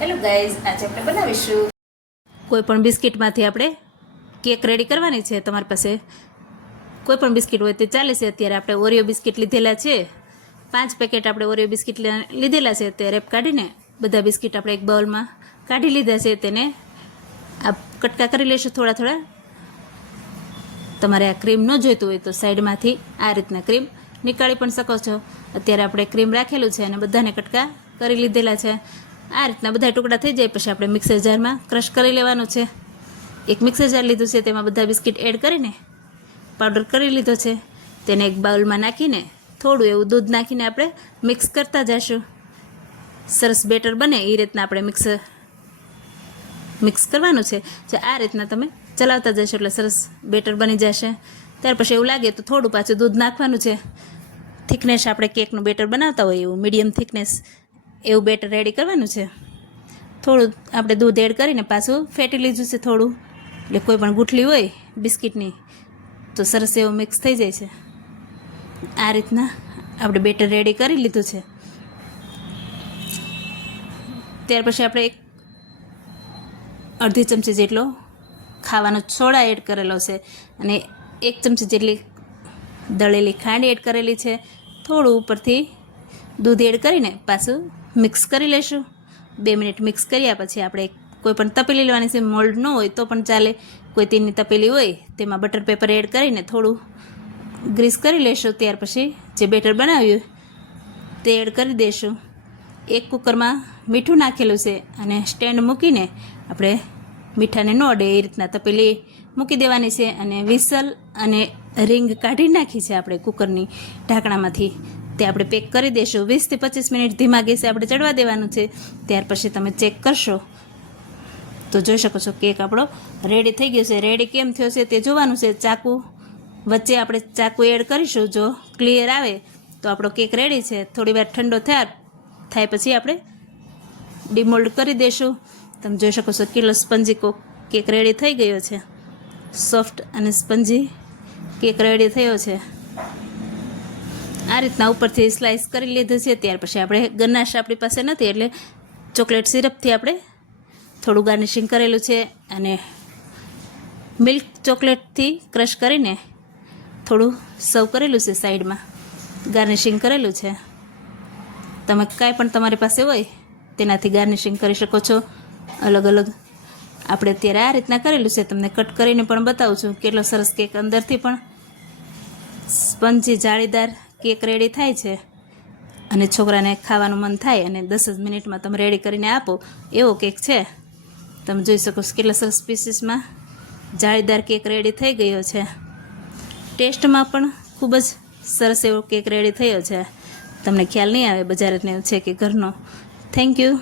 Hello guys, આજે આપણે બનાવીશું કોઈ પણ બિસ્કિટમાંથી આપણે કેક રેડી કરવાની છે. તમારી પાસે કોઈ પણ બિસ્કિટ હોય તે ચાલે છે. અત્યારે આપણે ઓરિયો બિસ્કિટ લીધેલા છે, 5 પેકેટ આપણે ઓરિયો બિસ્કિટ લીધેલા છે. તે રેપ કાઢીને બધા બિસ્કિટ આપણે એક બાઉલમાં કાઢી લીધા છે. તેને આ કટકા કરી લઈશું થોડા થોડા. તમારે આ ક્રીમ ન જોઈતું હોય તો સાઈડમાંથી આ રીતના ક્રીમ નીકાળી પણ શકો છો. અત્યારે આપણે ક્રીમ રાખેલું છે અને બધાને કટકા કરી લીધેલા છે. આ રીતના બધા ટુકડા થઈ જાય પછી આપણે મિક્સર જારમાં ક્રશ કરી લેવાનું છે. એક મિક્સર જાર લીધું છે, તેમાં બધા બિસ્કિટ એડ કરીને પાવડર કરી લીધો છે. તેને એક બાઉલમાં નાખીને થોડું એવું દૂધ નાખીને આપણે મિક્સ કરતા જઈશું. સરસ બેટર બને એ રીતના આપણે મિક્સ કરવાનું છે. જો આ રીતના તમે ચલાવતા જશો એટલે સરસ બેટર બની જશે. ત્યાર પછી એવું લાગે તો થોડું પાછું દૂધ નાખવાનું છે. થિકનેસ આપણે કેકનું બેટર બનાવતા હોય એવું મીડિયમ થિકનેસ એવું બેટર રેડી કરવાનું છે. થોડું આપણે દૂધ એડ કરીને પાછું ફેટી લીધું છે થોડું, એટલે કોઈ પણ ગુઠલી હોય બિસ્કિટની તો સરસ એવું મિક્સ થઈ જાય છે. આ રીતના આપણે બેટર રેડી કરી લીધું છે. ત્યાર પછી આપણે એક અડધી ચમચી જેટલો ખાવાનો સોડા એડ કરેલો છે અને 1 ચમચી જેટલી દળેલી ખાંડ એડ કરેલી છે. થોડું ઉપરથી દૂધ એડ કરીને પાછું મિક્સ કરી લઈશું. 2 મિનિટ મિક્સ કર્યા પછી આપણે કોઈ પણ તપેલી લેવાની છે. મોલ્ડ ન હોય તો પણ ચાલે, કોઈ તીનની તપેલી હોય તેમાં બટર પેપર એડ કરીને થોડું ગ્રીસ કરી લઈશું. ત્યાર પછી જે બેટર બનાવ્યું તે એડ કરી દઈશું. એક કુકરમાં મીઠું નાખેલું છે અને સ્ટેન્ડ મૂકીને આપણે મીઠાને ન અડે એ રીતના તપેલી મૂકી દેવાની છે અને વિસલ અને રિંગ કાઢી નાખી છે આપણે કુકરની ઢાંકણામાંથી. તે આપણે પેક કરી દઈશું. 20 થી 25 મિનિટ ધીમા ગેસે આપણે ચડવા દેવાનું છે. ત્યાર પછી તમે ચેક કરશો તો જોઈ શકો છો કેક આપણો રેડી થઈ ગયો છે. રેડી કેમ થયો છે તે જોવાનું છે. ચાકુ વચ્ચે આપણે ચાકુ એડ કરીશું. જો ક્લિયર આવે તો આપણો કેક રેડી છે. થોડી વાર ઠંડો થાય પછી આપણે ડિમોલ્ડ કરી દઈશું. તમે જોઈ શકો છો કેટલો સ્પંજી કેક રેડી થઈ ગયો છે. સોફ્ટ અને સ્પંજી કેક રેડી થયો છે. આ રીતના ઉપરથી સ્લાઇસ કરી લીધું છે. ત્યાર પછી આપણે ગનાશ આપણી પાસે નથી એટલે ચોકલેટ સિરપથી આપણે થોડું ગાર્નિશિંગ કરેલું છે અને મિલ્ક ચોકલેટથી ક્રશ કરીને થોડું સર્વ કરેલું છે. સાઈડમાં ગાર્નિશિંગ કરેલું છે. તમે કાંઈ પણ તમારી પાસે હોય તેનાથી ગાર્નિશિંગ કરી શકો છો અલગ અલગ. આપણે અત્યારે આ રીતના કરેલું છે. તમને કટ કરીને પણ બતાવું છું કેટલો સરસ કેક અંદરથી પણ સ્પંજી જાળીદાર કેક રેડી થાય છે અને છોકરાને ખાવાનું મન થાય અને 10 જ મિનિટમાં તમે રેડી કરીને આપો એવો કેક છે. તમે જોઈ શકો છો કેટલા સરસ પીસીસમાં જાળીદાર કેક રેડી થઈ ગયો છે. ટેસ્ટમાં પણ ખૂબ જ સરસ એવો કેક રેડી થયો છે. તમને ખ્યાલ નહીં આવે બજારનો છે કે ઘરનો. Thank you.